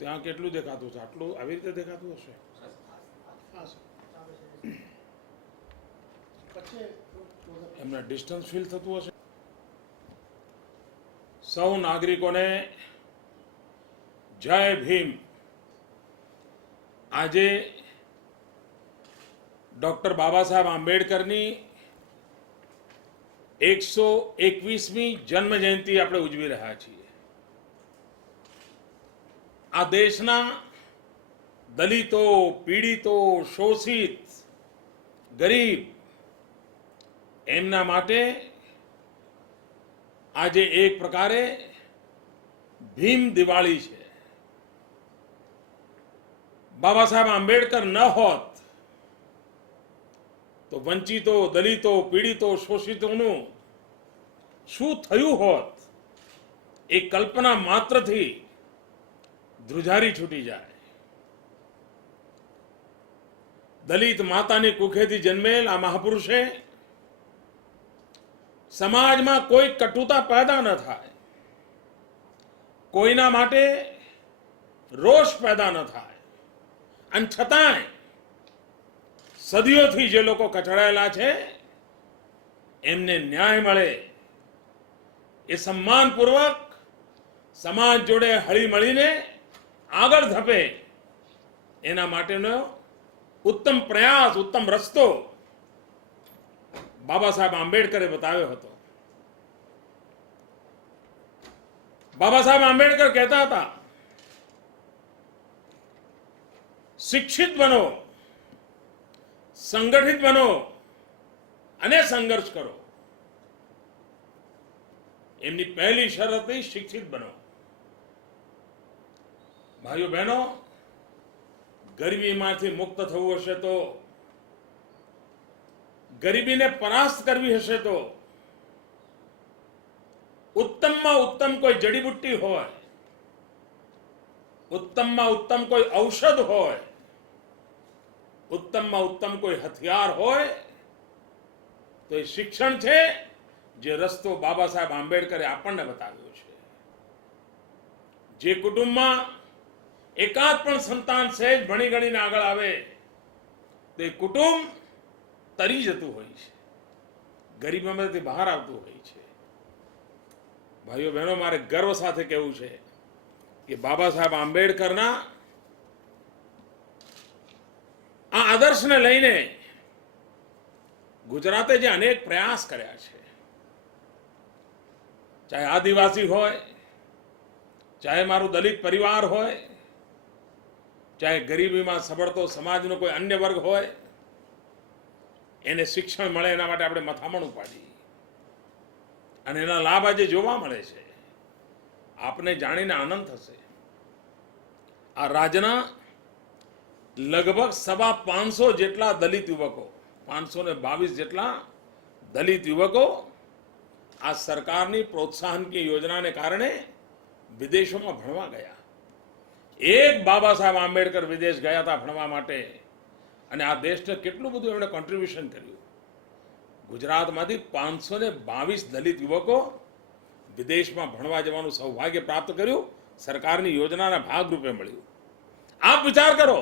ત્યાં કેટલું દેખાતું છે? આટલું આવી રીતે દેખાતું હશે? એમને ડિસ્ટન્સ ફીલ થતું હશે. સૌ નાગરિકોને જય ભીમ. આજે ડૉક્ટર બાબા સાહેબ આંબેડકરની 121મી જન્મ જયંતિ આપણે ઉજવી રહ્યા છીએ. આ દેશના દલિતો, પીડિતો, શોષિત, ગરીબ એમના માટે આજે એક પ્રકારે ભીમ દિવાળી છે. બાબા સાહેબ આંબેડકર ન હોત તો વંચિતો, દલિતો, પીડિતો, શોષિતોનું શું થયું હોત એ કલ્પના માત્રથી ધ્રુજારી છૂટી જાય. દલિત માતાની કુખેથી જન્મેલ આ મહાપુરુષે સમાજમાં કોઈ કટુતા પેદા ન થાય, કોઈના માટે રોષ પેદા ન થાય, અને છતાંય સદીઓથી જે લોકો કચડાયેલા છે એમને ન્યાય મળે એ સન્માનપૂર્વક સમાજ જોડે હળી મળીને આગળ ધપે એના માટેનો ઉત્તમ પ્રયાસ, ઉત્તમ રસ્તો બાબા સાહેબ આંબેડકરે બતાવ્યો હતો. બાબા સાહેબ આંબેડકર કહેતા હતા, શિક્ષિત બનો, સંગઠિત બનો અને સંઘર્ષ કરો. એમની પહેલી શરત હતી શિક્ષિત બનો. ભાઈઓ બહેનો, ગરીબીમાંથી મુક્ત થવું હશે તો, ગરીબીને પરાસ્ત કરવી હશે તો ઉત્તમમાં ઉત્તમ કોઈ જડીબુટ્ટી હોય, ઉત્તમમાં ઉત્તમ કોઈ ઔષધ હોય, ઉત્તમમાં ઉત્તમ કોઈ હથિયાર હોય તો એ શિક્ષણ છે, જે રસ્તો બાબા સાહેબ આંબેડકરે આપણને બતાવ્યો છે. જે કુટુંબમાં એકાદ પણ સંતાન સહેજ ભણી ગણીને આગળ આવે તો એ કુટુંબ તરી જતું હોય છે, ગરીબીમાંથી બહાર આવતું હોય છે. ભાઈઓ બહેનો, મારે ગર્વ સાથે કહેવું છે કે બાબા સાહેબ આંબેડકરના આ આદર્શને લઈને ગુજરાતે જે અનેક પ્રયાસ કર્યા છે, ચાહે આદિવાસી હોય, ચાહે મારું દલિત પરિવાર હોય, ચાહે ગરીબીમાં સબળતો સમાજનો કોઈ અન્ય વર્ગ હોય, એને શિક્ષણ મળે એના માટે આપણે મથામણ ઉપાડી અને એના લાભ આજે જોવા મળે છે. આપને જાણીને આનંદ થશે, આ રાજ્યના લગભગ 550 જેટલા દલિત યુવકો, 522 જેટલા દલિત યુવકો આ સરકારની પ્રોત્સાહનની યોજનાને કારણે વિદેશોમાં ભણવા ગયા. એક બાબા સાહેબ આંબેડકર વિદેશ ગયા હતા ભણવા માટે, અને આ દેશને કેટલું બધું એમણે કોન્ટ્રીબ્યુશન કર્યું. ગુજરાતમાંથી 522 દલિત યુવકો વિદેશમાં ભણવા જવાનું સૌભાગ્ય પ્રાપ્ત કર્યું, સરકારની યોજનાના ભાગરૂપે મળ્યું. આપ વિચાર કરો,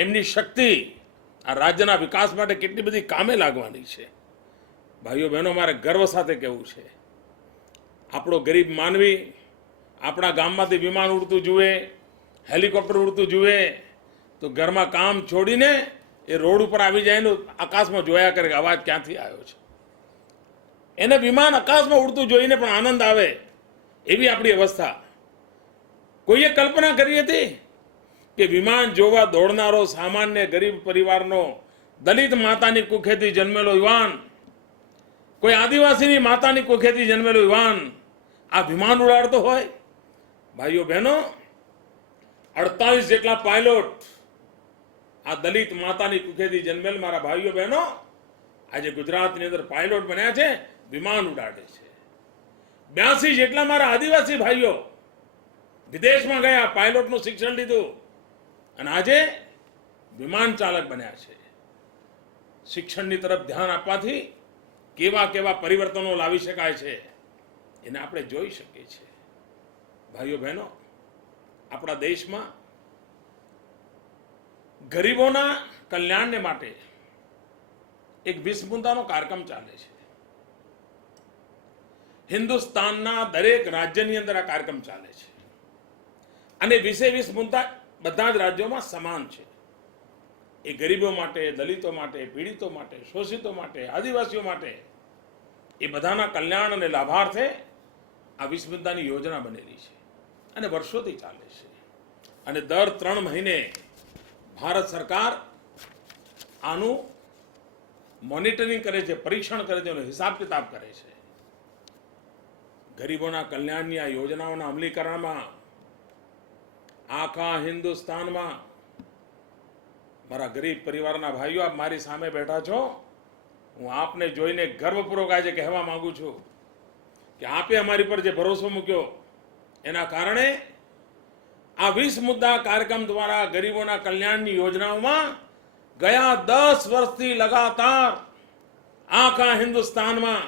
એમની શક્તિ આ રાજ્યના વિકાસ માટે કેટલી બધી કામે લાગવાની છે. ભાઈઓ બહેનો, મારે ગર્વ સાથે કહેવું છે, આપણો ગરીબ માનવી આપણા ગામમાંથી વિમાન ઉડતું જુએ, હેલિકોપ્ટર ઉડતું જુએ તો ઘરમાં કામ છોડીને એ રોડ ઉપર આવી જાય ને આકાશમાં જોયા કરે કે અવાજ ક્યાંથી આવ્યો છે. એને વિમાન આકાશમાં ઉડતું જોઈને પણ આનંદ આવે એવી આપણી અવસ્થા. કોઈએ કલ્પના કરી હતી કે વિમાન જોવા દોડનારો સામાન્ય ગરીબ પરિવારનો, દલિત માતાની કુખેથી જન્મેલો યુવાન, કોઈ આદિવાસીની માતાની કુખેથી જન્મેલો યુવાન આ વિમાન ઉડાડતો હોય? ભાઈઓ બહેનો, 48 જેટલા પાયલોટ આ દલિત માતાની કુખેથી જન્મેલ મારા ભાઈઓ બહેનો આજે ગુજરાતની અંદર પાયલોટ બન્યા છે, વિમાન ઉડાડે છે. 82 જેટલા મારા આદિવાસી ભાઈઓ વિદેશમાં ગયા, પાયલોટનું શિક્ષણ લીધું અને આજે વિમાન ચાલક બન્યા છે. શિક્ષણની તરફ ધ્યાન આપવાથી કેવા કેવા પરિવર્તનો લાવી શકાય છે એને આપણે જોઈ શકીએ છીએ. ભાઈઓ બહેનો, આપણા દેશમાં ગરીબોના કલ્યાણને માટે એક 20 મુદ્દાનો કાર્યક્રમ ચાલે છે. હિન્દુસ્તાનના દરેક રાજ્યની અંદર આ કાર્યક્રમ ચાલે છે અને 20 મુદ્દા બધા જ રાજ્યોમાં સમાન છે. એ ગરીબો માટે, દલિતો માટે, પીડિતો માટે, શોષિતો માટે, આદિવાસીઓ માટે, એ બધાના કલ્યાણ અને લાભાર્થે આ 20 મુદ્દાની યોજના બનેલી છે અને વર્ષોથી ચાલે છે. અને દર 3 મહિને ભારત સરકાર આનું મોનિટરિંગ કરે છે, પરીક્ષણ કરે છે અને હિસાબ કિતાબ કરે છે. ગરીબોના કલ્યાણની આ યોજનાઓના અમલીકરણમાં આખા હિન્દુસ્તાનમાં મારા ગરીબ પરિવારના ભાઈઓ, આપ મારી સામે બેઠા છો, હું આપને જોઈને ગર્વપૂર્વક આજે કહેવા માંગુ છું કે આપે અમારી પર જે ભરોસો મૂક્યો એના કારણે આ 20 મુદ્દા કાર્યક્રમ દ્વારા ગરીબોના કલ્યાણની યોજનાઓમાં ગયા 10 વર્ષથી લગાતાર આખા હિન્દુસ્તાનમાં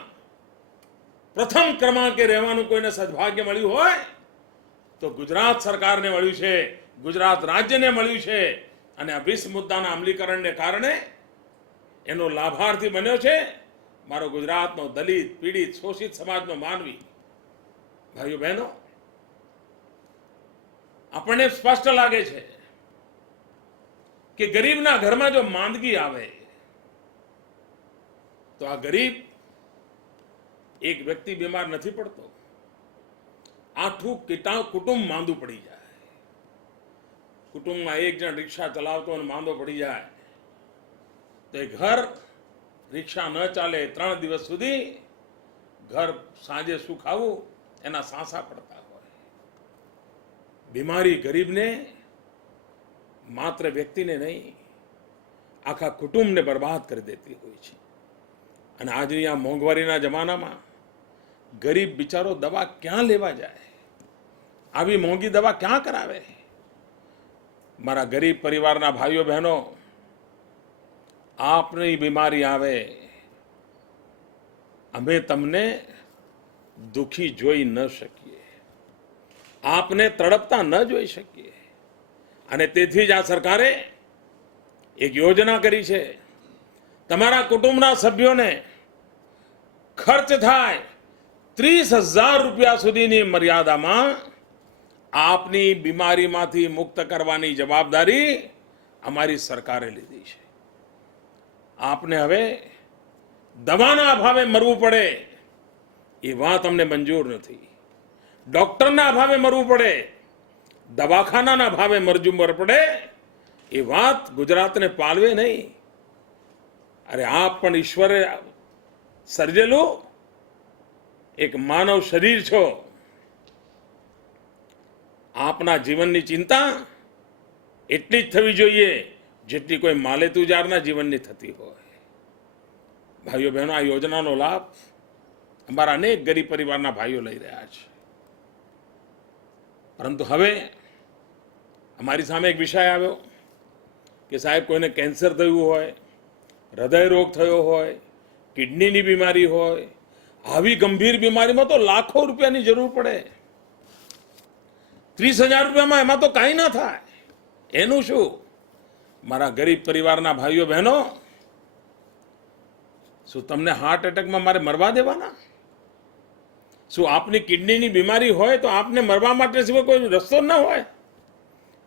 પ્રથમ ક્રમાંકે રહેવાનું કોઈને સદભાગ્ય મળ્યું હોય તો ગુજરાત સરકારને મળ્યું છે, ગુજરાત રાજ્યને મળ્યું છે. અને આ 20 મુદ્દાના અમલીકરણને કારણે એનો લાભાર્થી બન્યો છે મારો ગુજરાતનો દલિત, પીડિત, શોષિત સમાજનો માનવી. ભાઈઓ બહેનો, આપણને સ્પષ્ટ લાગે છે કે ગરીબના ઘરમાં જો માંદગી આવે તો આ ગરીબ એક વ્યક્તિ બીમાર નથી પડતો, આખું કુટુંબ માંદું પડી જાય. કુટુંબમાં એક જણ રિક્ષા ચલાવતો અને માંદો પડી જાય તો એ ઘર, રિક્ષા ન ચાલે 3 દિવસ સુધી ઘર સાંજે શું ખાવું એના સાંસા પડતા હોય. બીમારી ગરીબને માત્ર વ્યક્તિને નહીં, આખા કુટુંબને બરબાદ કરી દેતી હોય છે. અને આજની આ મોંઘવારીના જમાનામાં ગરીબ બિચારો દવા ક્યાં લેવા જાય? આવી મોંઘી દવા ક્યાં કરાવે? મારા ગરીબ પરિવારના ભાઈઓ બહેનો, આપની બીમારી આવે, અમે તમને દુખી જોઈ ન શકીએ, આપને તડપતા ન જોઈ શકીએ. અને તેથી જ આ સરકારે એક યોજના કરી છે. તમારા કુટુંબના સભ્યોને ખર્ચ થાય 30,000 રૂપિયા સુધીની મર્યાદામાં આપની બીમારીમાંથી મુક્ત કરવાની જવાબદારી અમારી સરકારે લીધી છે. આપને હવે દવાના અભાવે મરવું પડે એ વાત અમને મંજૂર નથી. ડોક્ટરના અભાવે મરવું પડે, દવાખાનાના અભાવે મર પડે એ વાત ગુજરાતને પાલવે નહીં. અરે આપ પણ ઈશ્વરે સર્જેલું એક માનવ શરીર છો. આપના જીવનની ચિંતા એટલી જ થવી જોઈએ જેટલી કોઈ માલેતુજારના જીવનની થતી હોય. ભાઈઓ બહેનો, આ યોજનાનો લાભ અમારા અનેક ગરીબ પરિવારના ભાઈઓ લઈ રહ્યા છે. પરંતુ હવે અમારી સામે એક વિષય આવ્યો કે સાહેબ કોઈને કેન્સર થયું હોય, હૃદય રોગ થયો હોય, કિડનીની બીમારી હોય, આવી ગંભીર બીમારીમાં તો લાખો રૂપિયાની જરૂર પડે. 30,000 રૂપિયામાં એમાં તો કાંઈ ના થાય. એનું શું? મારા ગરીબ પરિવારના ભાઈઓ બહેનો, શું તમને હાર્ટ એટેકમાં મારે મરવા દેવાના? શું આપની કિડનીની બીમારી હોય તો આપને મરવા માટે સિવાય કોઈ રસ્તો ન હોય?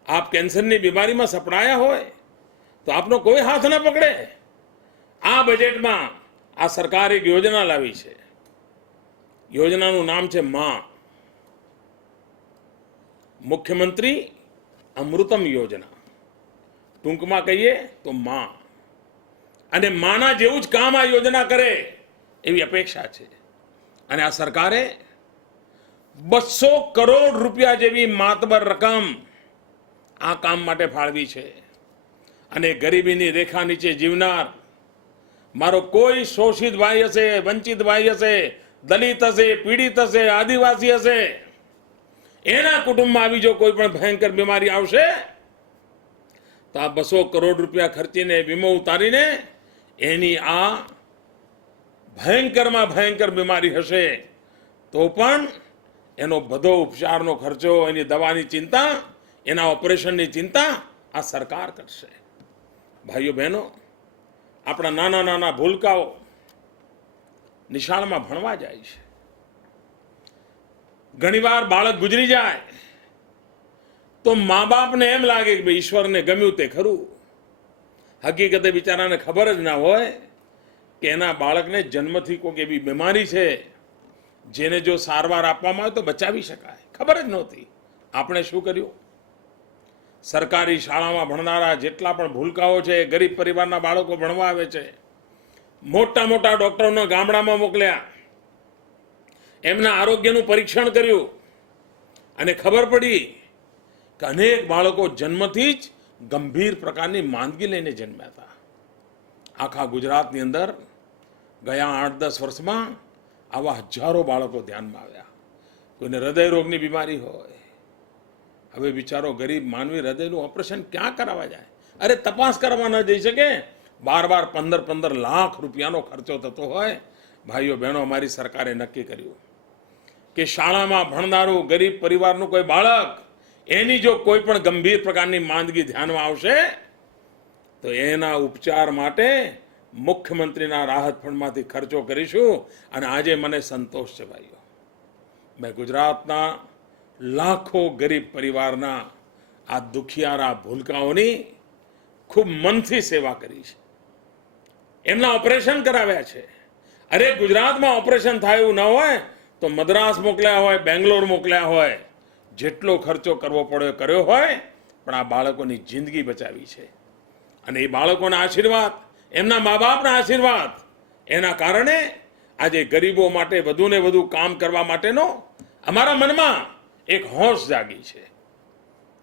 આપ કેન્સરની બીમારીમાં સપડાયા હોય તો આપનો કોઈ હાથ ન પકડે? આ બજેટમાં આ સરકાર એક યોજના લાવી છે. યોજનાનું નામ છે માં. મુખ્યમંત્રી અમૃતમ યોજના, ટૂંકમાં કહીએ તો માં. અને માના જેવું જ કામ આ યોજના કરે એવી અપેક્ષા છે. અને આ સરકારે 200 કરોડ રૂપિયા જેવી માતબર રકમ આ કામ માટે ફાળવી છે. અને ગરીબીની રેખા નીચે જીવનાર મારો કોઈ શોષિત ભાઈ હશે, વંચિત ભાઈ હશે, દલિત હશે, પીડિત હશે, આદિવાસી હશે, એના કુટુંબમાં આવી જો કોઈ પણ ભયંકર બીમારી આવશે તો આ 200 કરોડ રૂપિયા ખર્ચીને, વીમો ઉતારીને એની આ ભયંકરમાં ભયંકર બીમારી હશે તો પણ એનો બધો ઉપચારનો ખર્ચો, એની દવાની ચિંતા એના ઓપરેશનની ચિંતા આ સરકાર કરશે. ભાઈઓ બહેનો, આપણા નાના નાના ભૂલકાઓ નિશાળમાં ભણવા જાય છે. ઘણીવાર બાળક ગુજરી જાય તો મા બાપને એમ લાગે કે ભાઈ ઈશ્વરને ગમ્યું તે ખરું. હકીકતે બિચારાને ખબર જ ના હોય કે એના બાળકને જન્મથી કોઈક એવી બીમારી છે જેને જો સારવાર આપવામાં આવે તો બચાવી શકાય. ખબર જ નહોતી. આપણે શું કર્યું? સરકારી શાળામાં ભણનારા જેટલા પણ ભૂલકાઓ છે, ગરીબ પરિવારના બાળકો ભણવા આવે છે, મોટા મોટા ડોક્ટરોના ગામડામાં મોકલ્યા, એમના આરોગ્યનું પરીક્ષણ કર્યું અને ખબર પડી કે અનેક બાળકો જન્મથી જ ગંભીર પ્રકારની માંદગી લઈને જન્મ્યા હતા. આખા ગુજરાતની અંદર ગયા 8-10 વર્ષમાં આવા હજારો બાળકો ધ્યાનમાં આવ્યા. કોઈને હૃદય રોગની બીમારી હોય, હવે બિચારો ગરીબ માનવી હૃદયનું ઓપરેશન ક્યાં કરાવવા જાય? અરે તપાસ કરવા ન જઈ શકે, 12-15 લાખ રૂપિયાનો ખર્ચો થતો હોય. ભાઈઓ બહેનો, અમારી સરકારે નક્કી કર્યું કે શાળામાં ભણનારું ગરીબ પરિવારનું કોઈ બાળક, એની જો કોઈ પણ ગંભીર પ્રકારની માંદગી ધ્યાનમાં આવશે તો એના ઉપચાર માટે મુખ્યમંત્રીના રાહત ફંડમાંથી ખર્ચો કરીશું. અને આજે મને સંતોષ છે ભાઈઓ, મેં ગુજરાતના લાખો ગરીબ પરિવારના આ દુખિયારા ભૂલકાઓની ખૂબ મનથી સેવા કરી છે. એમના ઓપરેશન કરાવ્યા છે. અરે ગુજરાતમાં ઓપરેશન થાય એવું ન હોય તો મદ્રાસ મોકલ્યા હોય, બેંગ્લોર મોકલ્યા હોય, જેટલો ખર્ચો કરવો પડ્યો કર્યો હોય, પણ આ બાળકોની જિંદગી બચાવી છે. અને એ બાળકોના આશીર્વાદ, એમના મા બાપના આશીર્વાદ, એના કારણે આજે ગરીબો માટે વધુ ને વધુ કામ કરવા માટેનો અમારા મનમાં એક હોશ જાગી છે.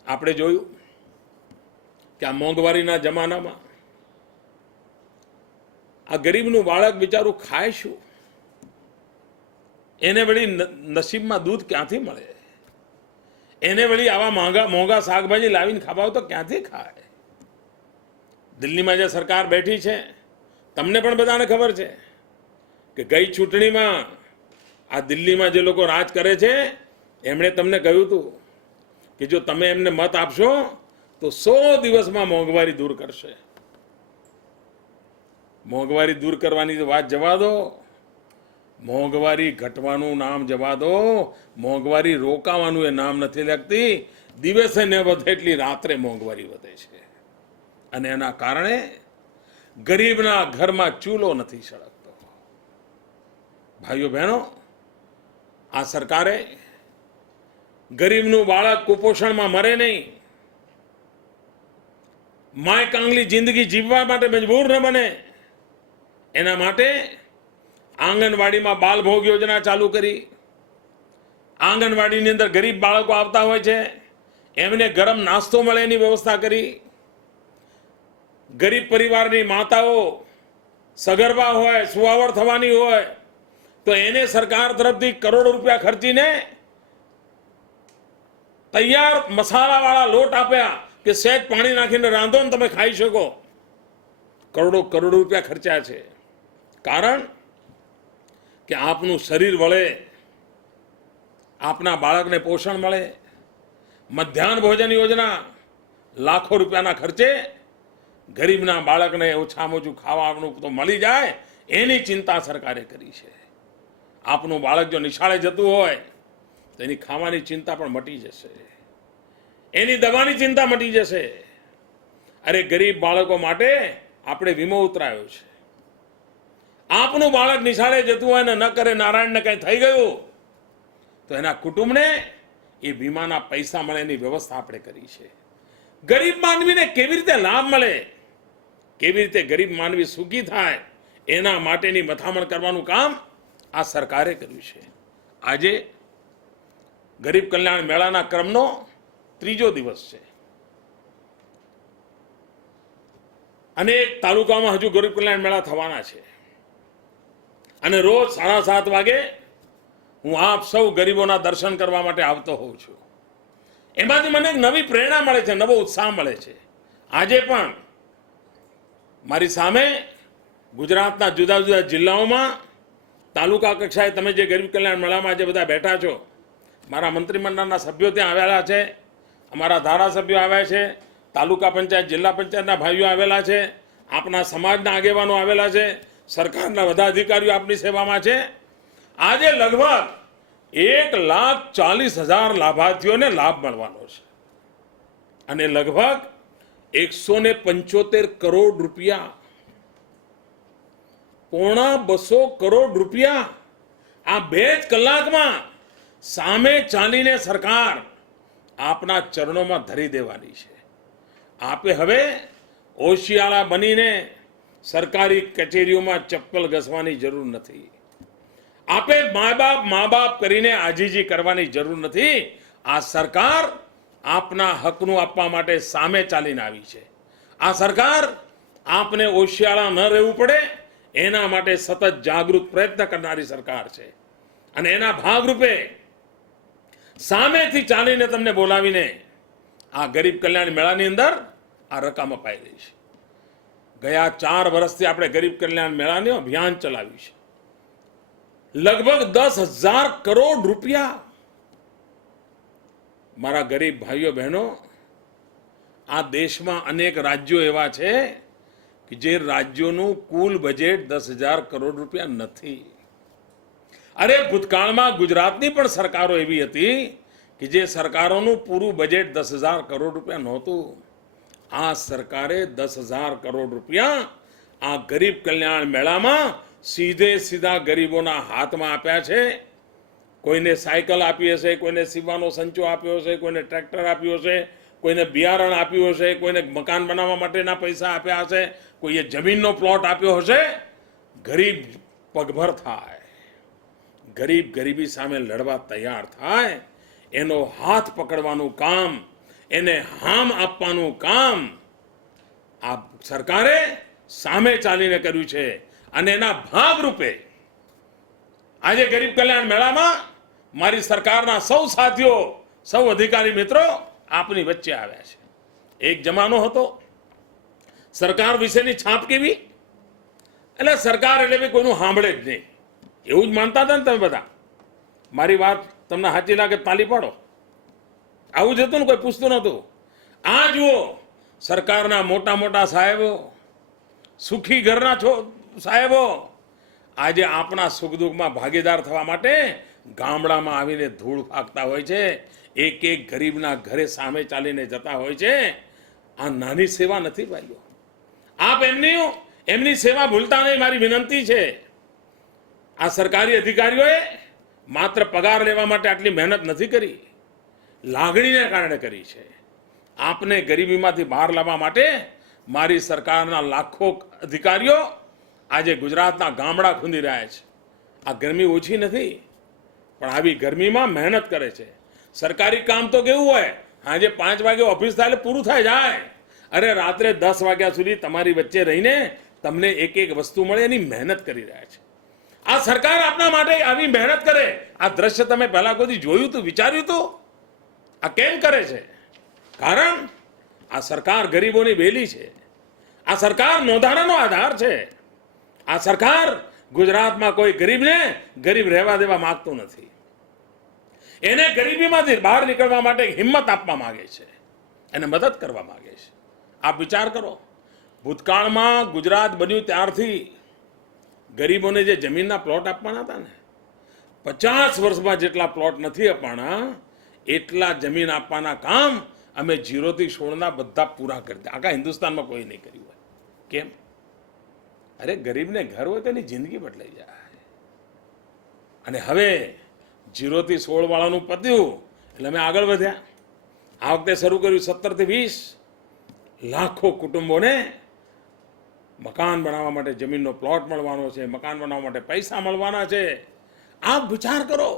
આપણે જોયું કે આ મોંઘવારીના જમાનામાં આ ગરીબનું બાળક બિચારું ખાય શું? એને વળી નસીબમાં દૂધ ક્યાંથી મળે? એને વળી આવા મોંઘા શાકભાજી લાવીને ખાવા તો ક્યાંથી ખાય? દિલ્હીમાં જે સરકાર બેઠી છે, તમને પણ બધાને ખબર છે કે ગઈ ચૂંટણીમાં આ દિલ્હીમાં જે લોકો રાજ કરે છે એમણે તમને કહ્યું હતું કે જો તમે એમને મત આપશો તો 100 દિવસમાં મોંઘવારી દૂર કરશે. મોંઘવારી દૂર કરવાની તો વાત જવા દો, મોંઘવારી ઘટવાનું નામ જવા દો, મોંઘવારી રોકાવાનું એ નામ નથી લખતી. દિવસે ન વધે એટલી રાત્રે મોંઘવારી વધે છે. અને એના કારણે ગરીબના ઘરમાં ચૂલો નથી સળગતો. ભાઈઓ બહેનો, આ સરકારે ગરીબનું બાળક કુપોષણમાં મરે નહીં, માય કાંગલી જિંદગી જીવવા માટે મજબૂર ન બને, એના માટે આંગણવાડીમાં બાલભોગ યોજના ચાલુ કરી. આંગણવાડીની અંદર ગરીબ બાળકો આવતા હોય છે, એમને ગરમ નાસ્તો મળે એની વ્યવસ્થા કરી. ગરીબ પરિવારની માતાઓ સગર્ભા હોય, સુવાવડ થવાની હોય તો એને સરકાર તરફથી કરોડો રૂપિયા ખર્ચીને તૈયાર મસાલાવાળા લોટ આપ્યા કે સહેજ પાણી નાખીને રાંધો ને તમે ખાઈ શકો. કરોડો રૂપિયા ખર્ચ્યા છે. કારણ કે આપનું શરીર વળે, આપના બાળકને પોષણ મળે. મધ્યાહન ભોજન યોજના લાખો રૂપિયાના ખર્ચે ગરીબના બાળકને ઓછામાં ઓછું ખાવાનું તો મળી જાય એની ચિંતા સરકારે કરી છે. આપનું બાળક જો નિશાળે જતું હોય તો એની ખાવાની ચિંતા પણ મટી જશે, એની દવાની ચિંતા મટી જશે. અરે ગરીબ બાળકો માટે આપણે વીમો ઉતરાયો છે. આપનું બાળક નિશાળે જતું હોય ને ન કરે, નારાયણને કંઈ થઈ ગયું તો એના કુટુંબને એ વીમાના પૈસા મળે એની વ્યવસ્થા આપણે કરી છે. ગરીબ માનવીને કેવી રીતે લાભ મળે, કેવી રીતે ગરીબ માનવી સુખી થાય, એના માટેની મથામણ કરવાનું કામ આ સરકારે કર્યું છે. આજે ગરીબ કલ્યાણ મેળાના ક્રમનો 3જો દિવસ છે. અનેક તાલુકામાં હજુ ગરીબ કલ્યાણ મેળા થવાના છે. અને રોજ 7:30 વાગે હું આપ સૌ ગરીબોના દર્શન કરવા માટે આવતો હોઉં છું. એમાંથી મને એક નવી પ્રેરણા મળે છે, નવો ઉત્સાહ મળે છે. આજે પણ મારી સામે ગુજરાતના જુદા જુદા જિલ્લાઓમાં તાલુકા કક્ષાએ તમે જે ગરીબ કલ્યાણ મેળામાં આજે બધા બેઠા છો, મારા મંત્રીમંડળના સભ્યો ત્યાં આવેલા છે, અમારા ધારાસભ્યો આવ્યા છે, તાલુકા પંચાયત જિલ્લા પંચાયતના ભાઈઓ આવેલા છે, આપના સમાજના આગેવાનો આવેલા છે, સરકારના બધા અધિકારીઓ આપની સેવામાં છે. આજે લગભગ 1,40,000 લાભાર્થીઓને લાભ મળવાનો છે અને લગભગ 175 કરોડ રૂપિયા, 1.25 કરોડ રૂપિયા આ 2 જ કલાકમાં સામે ચાલીને સરકાર આપના ચરણોમાં ધરી દેવાની છે. આપે હવે ઓશિયાળા બનીને સરકારી કચેરીઓમાં ચપ્પલ ઘસવાની જરૂર નથી. આપે મા બાપ કરીને આજીજી કરવાની જરૂર નથી. આ સરકાર આપના હકનું આપવા માટે સામે ચાલીને આવી છે. આ સરકાર આપને ઓશિયાળા ન રહેવું પડે એના માટે સતત જાગૃત પ્રયત્ન કરનારી સરકાર છે અને એના ભાગરૂપે સામેથી ચાલીને તમને બોલાવીને આ ગરીબ કલ્યાણ મેળાની અંદર આ રકમ અપાઈ રહી છે. ગયા 4 વર્ષથી આપણે ગરીબ કલ્યાણ મેળાનું અભિયાન ચલાવ્યું છે. લગભગ 10,000 કરોડ રૂપિયા. મારા ગરીબ ભાઈઓ બહેનો, આ દેશમાં અનેક રાજ્યો એવા છે કે જે રાજ્યોનું કુલ બજેટ 10,000 કરોડ રૂપિયા નથી. અરે ભૂતકાળમાં ગુજરાતની પણ સરકારો એવી હતી કે જે સરકારોનું પૂરું બજેટ 10,000 કરોડ રૂપિયા નહોતું. આ સરકારે 10,000 કરોડ રૂપિયા આ ગરીબ કલ્યાણ મેળામાં સીધા ગરીબોના હાથમાં આપ્યા છે. કોઈને સાયકલ આપી હશે, કોઈને સીવાનો સંચો આપ્યો હશે, કોઈને ટ્રેક્ટર આપ્યો હશે, કોઈને બિયારણ આપ્યું હશે, કોઈને મકાન બનાવવા માટેના પૈસા આપ્યા હશે, કોઈએ જમીનનો પ્લોટ આપ્યો હશે. ગરીબ પગભર થાય, ગરીબ ગરીબી સામે લડવા તૈયાર થાય, એનો હાથ પકડવાનું કામ, એને હામ આપવાનું કામ આ સરકારે સામે ચાલીને કર્યું છે. અને એના ભાગરૂપે આજે ગરીબ કલ્યાણ મેળામાં મારી સરકારના સૌ સાથીઓ, સૌ અધિકારી મિત્રો આપની વચ્ચે આવ્યા છે. એક જમાનો હતો સરકાર વિશેની છાપ કેવી, એટલે સરકાર એટલે કોઈનું સાંભળે જ નહીં એવું જ માનતા હતા ને તમે બધા. મારી વાત તમને સાચી લાગે તાલી પાડો. આવું જ હતું ને, કોઈ પૂછતું નહોતું. આ જુઓ, સરકારના મોટા મોટા સાહેબો, સુખી ઘરના સાહેબો આજે આપણા સુખ દુઃખમાં ભાગીદાર થવા માટે ગામડામાં આવીને ધૂળ ફાંકતા હોય છે. એક એક ગરીબના ઘરે સામે ચાલીને જતા હોય છે. આ નાની સેવા નથી ભાઈઓ. આપ એમની સેવા ભૂલતા નહીં, મારી વિનંતી છે. આ સરકારી અધિકારીઓએ માત્ર પગાર લેવા માટે આટલી મહેનત નથી કરી, લાગણીને કારણે કરી છે. આપને ગરીબીમાંથી બહાર લાવવા માટે મારી સરકારના લાખો અધિકારીઓ આજે ગુજરાતના ગામડા ખૂંદી રહ્યા છે. આ ગરમી ઓછી નથી, પણ આવી ગરમીમાં મહેનત કરે છે. સરકારી કામ તો કેવું હોય, આજે 5 વાગે ઓફિસ થાય એટલે પૂરું થાય જાય. અરે રાત્રે 10 વાગ્યા સુધી તમારી વચ્ચે રહીને તમને એક એક વસ્તુ મળે એની મહેનત કરી રહ્યા છે. આ સરકાર આપના માટે આવી મહેનત કરે, આ દ્રશ્ય તમે પહેલા કોઈ જોયું હતું, વિચાર્યું હતું? આ કેમ કરે છે? કારણ આ સરકાર ગરીબોની બેલી છે. આ સરકાર નોંધારાનો આધાર છે. આ સરકાર ગુજરાતમાં કોઈ ગરીબને ગરીબ રહેવા દેવા માંગતું નથી. એને ગરીબીમાંથી બહાર નીકળવા માટે હિંમત આપવા માંગે છે, એને મદદ કરવા માંગે છે. આપ વિચાર કરો, ભૂતકાળમાં ગુજરાત બન્યું ત્યારથી ગરીબોને જે જમીનના પ્લોટ આપવાના હતા ને, 50 વર્ષમાં જેટલા પ્લોટ નથી આપવાના એટલા જમીન આપવાના કામ અમે 0 થી 16 બધા પૂરા કરી દીધા. આખા હિન્દુસ્તાનમાં કોઈ નહીં કર્યું હોય. કેમ? અરે ગરીબને ઘર હોય તો એની જિંદગી બદલાઈ જાય. અને હવે 0 થી 16 વાળાનું પત્યું એટલે અમે આગળ વધ્યા. આ વખતે શરૂ કર્યું 17 થી 20 લાખો કુટુંબોને મકાન બનાવવા માટે જમીનનો પ્લોટ મળવાનો છે, મકાન બનાવવા માટે પૈસા મળવાના છે. આપ વિચાર કરો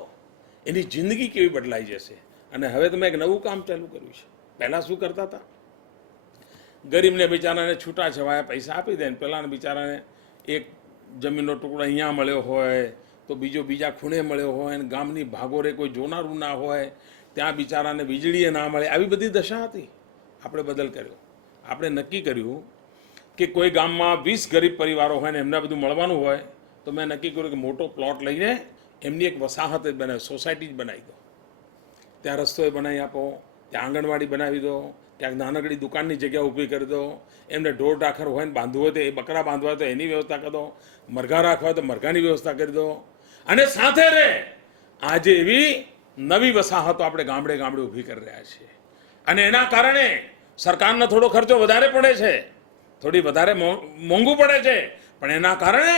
એની જિંદગી કેવી બદલાઈ જશે. અને હવે તમે એક નવું કામ ચાલુ કર્યું છે. પહેલા શું કરતા હતા? ગરીબને બિચારાને છૂટા છવાયા પૈસા આપી દે. પેલાને બિચારાને એક જમીનનો ટુકડો અહીંયા મળ્યો હોય તો બીજો બીજા ખૂણે મળ્યો હોય, અને ગામની ભાગોરે કોઈ જોનારું ના હોય, ત્યાં બિચારાને વીજળીએ ના મળે. આવી બધી દશા હતી. આપણે બદલ કર્યો. આપણે નક્કી કર્યું કે કોઈ ગામમાં 20 ગરીબ પરિવારો હોય ને એમને બધું મળવાનું હોય તો મેં નક્કી કર્યું કે મોટો પ્લોટ લઈને એમની એક વસાહત જ બનાવી, સોસાયટી જ બનાવી દો. ત્યાં રસ્તોય બનાવી આપો, ત્યાં આંગણવાડી બનાવી દો, ક્યાંક નાનકડી દુકાનની જગ્યા ઊભી કરી દો, એમને ઢોર ઢાખર હોય ને બાંધવું હોય તો એ બકરા બાંધવા હોય તો એની વ્યવસ્થા કરી દો, મરઘા રાખવા હોય તો મરઘાની વ્યવસ્થા કરી દો. અને સાથે રે આજે એવી નવી વસાહતો આપણે ગામડે ગામડે ઊભી કરી રહ્યા છીએ. અને એના કારણે સરકારનો થોડો ખર્ચો વધારે પડે છે, થોડી વધારે મોંઘું પડે છે, પણ એના કારણે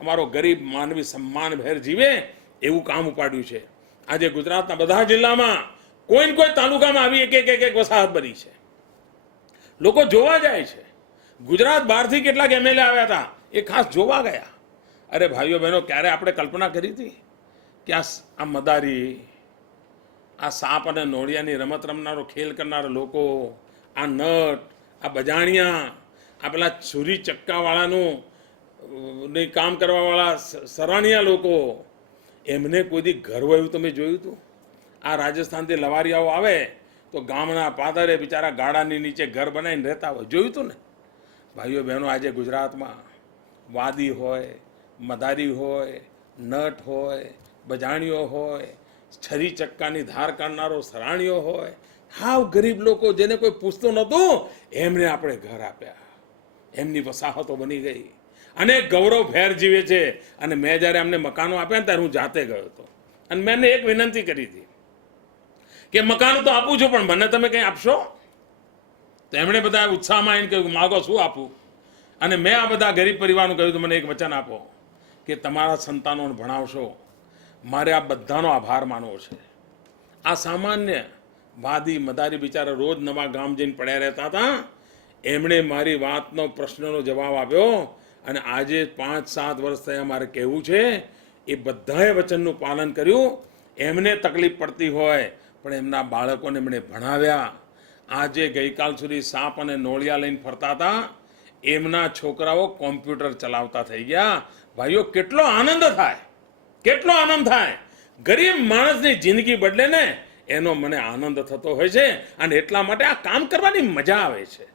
અમારો ગરીબ માનવી સન્માનભેર જીવે એવું કામ ઉપાડ્યું છે. આજે ગુજરાતના બધા જિલ્લામાં કોઈ ને કોઈ તાલુકામાં આવી એક વસાહત બની છે. લોકો જોવા જાય છે. ગુજરાત બહારથી કેટલાક એમએલએ આવ્યા હતા, એ ખાસ જોવા ગયા. અરે ભાઈઓ બહેનો, ક્યારે આપણે કલ્પના કરી હતી કે આ મદારી, આ સાપ અને નોળિયાની રમત રમનારો, ખેલ કરનારા લોકો, આ નટ, આ બજાણિયા, આ પેલા છુરી ચક્કાવાળાનું કામ કરવાવાળા સરાણિયા લોકો, એમને કોઈ દી ઘર હોય એવું તમે જોયું હતું? આ રાજસ્થાનથી લવારિયાઓ આવે તો ગામના પાદરે બિચારા ગાડાની નીચે ઘર બનાવીને રહેતા હોય, જોયું હતું ને? ભાઈઓ બહેનો, આજે ગુજરાતમાં વાદી હોય, મદારી હોય, નટ હોય, બજાણીઓ હોય, છરી ચક્કાની ધાર કાઢનારો સરાણીઓ હોય, હાવ ગરીબ લોકો જેને કોઈ પૂછતું નહોતું, એમને આપણે ઘર આપ્યા, એમની વસાહતો બની ગઈ અને ગૌરવ ભેર જીવે છે. અને મેં જ્યારે અમને મકાનો આપ્યા ને ત્યારે હું જાતે ગયો હતો અને મેં એક વિનંતી કરી હતી કે મકાનો તો આપું છું, પણ મને તમે કંઈ આપશો? તો એમણે બધા ઉત્સાહમાં આવીને કહ્યું, માગો શું આપું? અને મેં આ બધા ગરીબ પરિવારનું કહ્યું તો મને એક વચન આપો કે તમારા સંતાનોને ભણાવશો. મારે આ બધાનો આભાર માનવો છે. આ સામાન્ય વાદી મદારી બિચારા રોજ નવા ગામ જઈને પડ્યા રહેતા હતા, એમણે મારી વાતનો પ્રશ્નનો જવાબ આપ્યો. અને આજે 5-7 વર્ષ થયા મારે કહેવું છે, એ બધાએ વચનનું પાલન કર્યું. એમને તકલીફ પડતી હોય પણ એમના બાળકોને એમણે ભણાવ્યા. આજે ગઈકાલ સુધી સાપ અને નોળિયા લઈને ફરતા હતા, એમના છોકરાઓ કોમ્પ્યુટર ચલાવતા થઈ ગયા. ભાઈઓ, કેટલો આનંદ થાય, કેટલો આનંદ થાય! ગરીબ માણસની જિંદગી બદલે ને એનો મને આનંદ થતો હોય છે. અને એટલા માટે આ કામ કરવાની મજા આવે છે.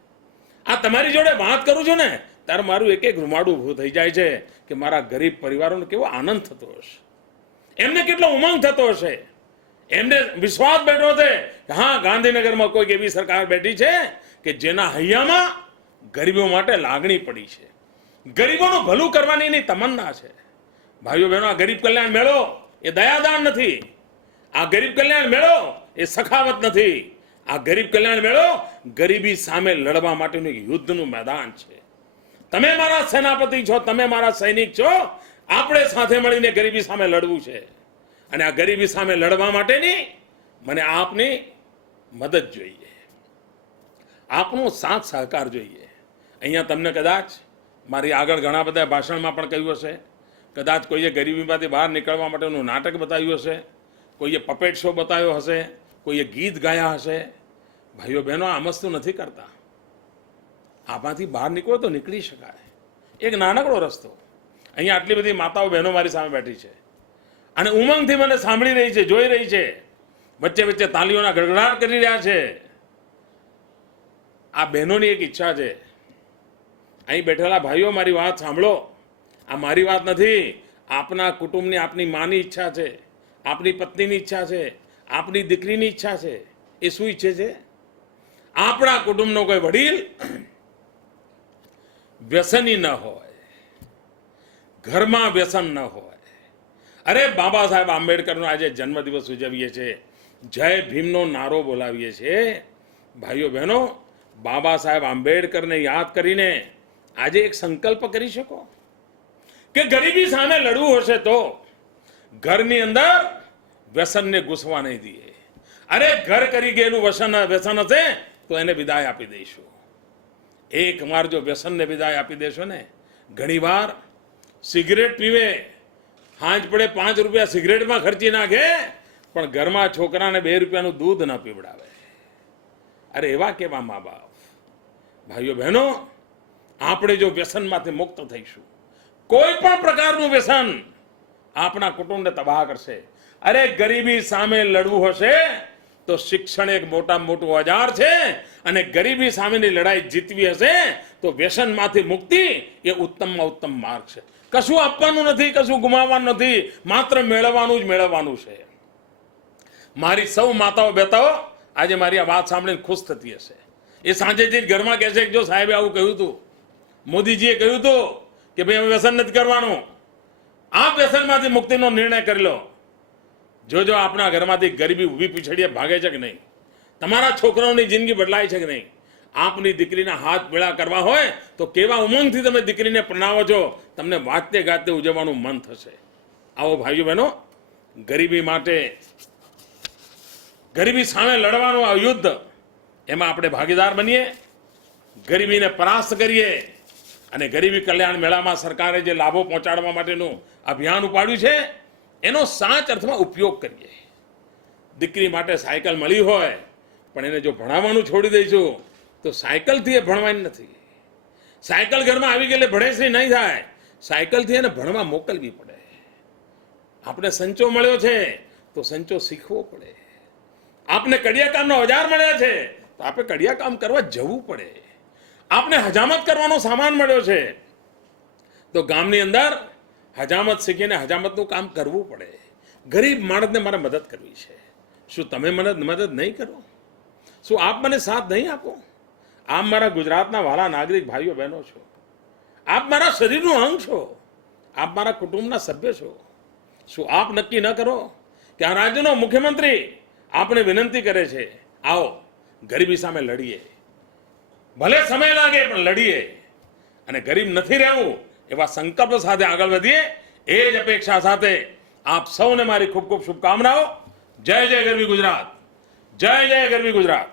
આ તમારી જોડે વાત કરું છું ને ત્યારે મારું એક રૂમાડું ઊભું થઈ જાય છે કે મારા ગરીબ પરિવારોને કેવો આનંદ થતો હશે, એમને કેટલો ઉમંગ થતો હશે. એમને વિશ્વાસ બેઠો છે કે હા, ગાંધીનગરમાં કોઈક એવી સરકાર બેઠી છે કે જેના હૈયામાં ગરીબો માટે લાગણી પડી છે, ગરીબોનું ભલું કરવાની એની તમન્ના છે. ભાઈઓ બહેનો, આ ગરીબ કલ્યાણ મેળો એ દયાદાન નથી, આ ગરીબ કલ્યાણ મેળો એ સખાવત નથી. આ ગરીબ કલ્યાણ મેળો ગરીબી સામે લડવા માટેનું યુદ્ધનું મેદાન છે. તમે મારા સેનાપતિ છો, તમે મારા સૈનિક છો. આપણે સાથે મળીને ગરીબી સામે લડવું છે. અને આ ગરીબી સામે લડવા માટેની મને આપની મદદ જોઈએ, આપનો સાથ સહકાર જોઈએ. અહીંયા તમને કદાચ મારી આગળ ઘણા બધા ભાષણમાં પણ કહ્યું હશે, કદાચ કોઈએ ગરીબીમાંથી બહાર નીકળવા માટેનું નાટક બતાવ્યું હશે, કોઈએ પપેટ શો બતાવ્યો હશે, કોઈએ ગીત ગાયા હશે. ભાઈઓ બહેનો, આ મસ્તું નથી કરતા. આમાંથી બહાર નીકળો તો નીકળી શકાય. એક નાનકડો રસ્તો. અહીંયા આટલી બધી માતાઓ બહેનો મારી સામે બેઠી છે અને ઉમંગથી મને સાંભળી રહી છે, જોઈ રહી છે, વચ્ચે વચ્ચે તાલીઓના ગડગડાટ કરી રહ્યા છે. આ બહેનોની એક ઈચ્છા છે. અહીં બેઠેલા ભાઈઓ, મારી વાત સાંભળો. આ મારી વાત નથી, આપના કુટુંબની, આપની માની ઈચ્છા છે, આપની પત્નીની ઈચ્છા છે, આપની દીકરીની ઈચ્છા છે. એ શું ઈચ્છે છે? આપણા કુટુંબનો કોઈ વડીલ વ્યસની ન હોય, ઘરમાં વ્યસન ન હોય. અરે, બાબા સાહેબ આંબેડકરનો આજે જન્મદિવસ ઉજવીએ છીએ, જય ભીમનો નારો બોલાવીએ છીએ. ભાઈઓ બહેનો, બાબા સાહેબ આંબેડકરને યાદ કરીને આજે એક સંકલ્પ કરી શકો કે ગરીબી સામે લડવું હશે તો ઘરની અંદર વ્યસનને ઘૂસવા નહીં દઈએ. અરે, ઘર કરી ગયેલું વ્યસન હશે તો એને વિદાય આપી દઈશું. એક વાર જો વ્યસનને વિદાય આપી દેશો ને, ઘણીવાર સિગરેટ પીવે, હાંજ પડે 5 રૂપિયા સિગરેટમાં ખર્ચી નાખે, પણ ઘરમાં છોકરાને 2 રૂપિયાનું દૂધ ન પીવડાવે. અરે, એવા કેવા મા બાપ! ભાઈઓ બહેનો, આપણે જો વ્યસનમાંથી મુક્ત થઈશું, કોઈ પણ પ્રકારનું વ્યસન આપણા કુટુંબને તબાહ કરશે. અરે, ગરીબી સામે લડવું હશે તો શિક્ષણ એક મોટામાં મોટું ઓજાર છે. અને ગરીબી સામેની લડાઈ જીતવી હશે તો વ્યસનમાંથી મુક્તિ એ ઉત્તમમાં ઉત્તમ માર્ગ છે. કશું આપવાનું નથી, કશું ગુમાવવાનું નથી, માત્ર મેળવવાનું જ મેળવવાનું છે. મારી સૌ માતાઓ બેતાઓ, આજે મારી આ વાત સાંભળીને ખુશ થતી હશે. એ સાંજે જઈને ઘરમાં કહેશે કે જો સાહેબે આવું કહ્યું હતું, મોદીજીએ કહ્યું હતું કે ભાઈ અમે વ્યસન નથી કરવાનું, આ વ્યસનમાંથી મુક્તિનો નિર્ણય કરી લો. જો આપણા ઘરમાંથી ગરીબી ઊભી પીછડીએ ભાગે છે કે નહીં, તમારા છોકરાઓની જિંદગી બદલાય છે કે નહીં, આપની દીકરીના હાથ પીળા કરવા હોય તો કેવા ઉમંગથી તમે દીકરીને પરણાવો છો, તમને વાતે ગાતે ઉજવવાનું મન થશે. આવો ભાઈઓ બહેનો, ગરીબી માટે, ગરીબી સામે લડવાનું આ યુદ્ધ, એમાં આપણે ભાગીદાર બનીએ, ગરીબીને પરાસ્ત કરીએ અને ગરીબી કલ્યાણ મેળામાં સરકારે જે લાભો પહોંચાડવા માટેનું અભિયાન ઉપાડ્યું છે એનો સાચ અર્થમાં ઉપયોગ કરીએ. દીકરી માટે સાયકલ મળી હોય પણ એને જો ભણાવવાનું છોડી દઈશું તો સાયકલથી એ ભણવાની નથી. સાયકલ ઘરમાં આવી ગયેલે ભણેશ્રી નહીં થાય, સાયકલથી એને ભણવા મોકલવી પડે. આપણે સંચો મળ્યો છે તો સંચો શીખવો પડે. આપને કડિયાકામનો ઓજાર મળ્યા છે તો આપણે કડિયાકામ કરવા જવું પડે. આપને હજામત કરવાનો સામાન મળ્યો છે તો ગામની અંદર હજામત શીખીને હજામતનું કામ કરવું પડે. ગરીબ માણસને મારે મદદ કરવી છે. શું તમે મને મદદ નહીં કરો? શું આપ મને સાથ નહીં આપો? આપ મારા ગુજરાતના વાલા નાગરિક ભાઈઓ બહેનો છો, આપ મારા શરીરનું અંગ છો, આપ મારા કુટુંબના સભ્ય છો. શું આપ નક્કી ન કરો કે આ રાજ્યનો મુખ્યમંત્રી આપણે વિનંતી કરે છે, આવો ગરીબી સામે લડીએ, ભલે સમય લાગે પણ લડીએ અને ગરીબ નથી રહેવું એવા સંકલ્પ સાથે આગળ વધીએ. એ જ અપેક્ષા સાથે આપ સૌને મારી ખૂબ ખૂબ શુભકામનાઓ. જય જય ગરવી ગુજરાત, જય જય ગરવી ગુજરાત.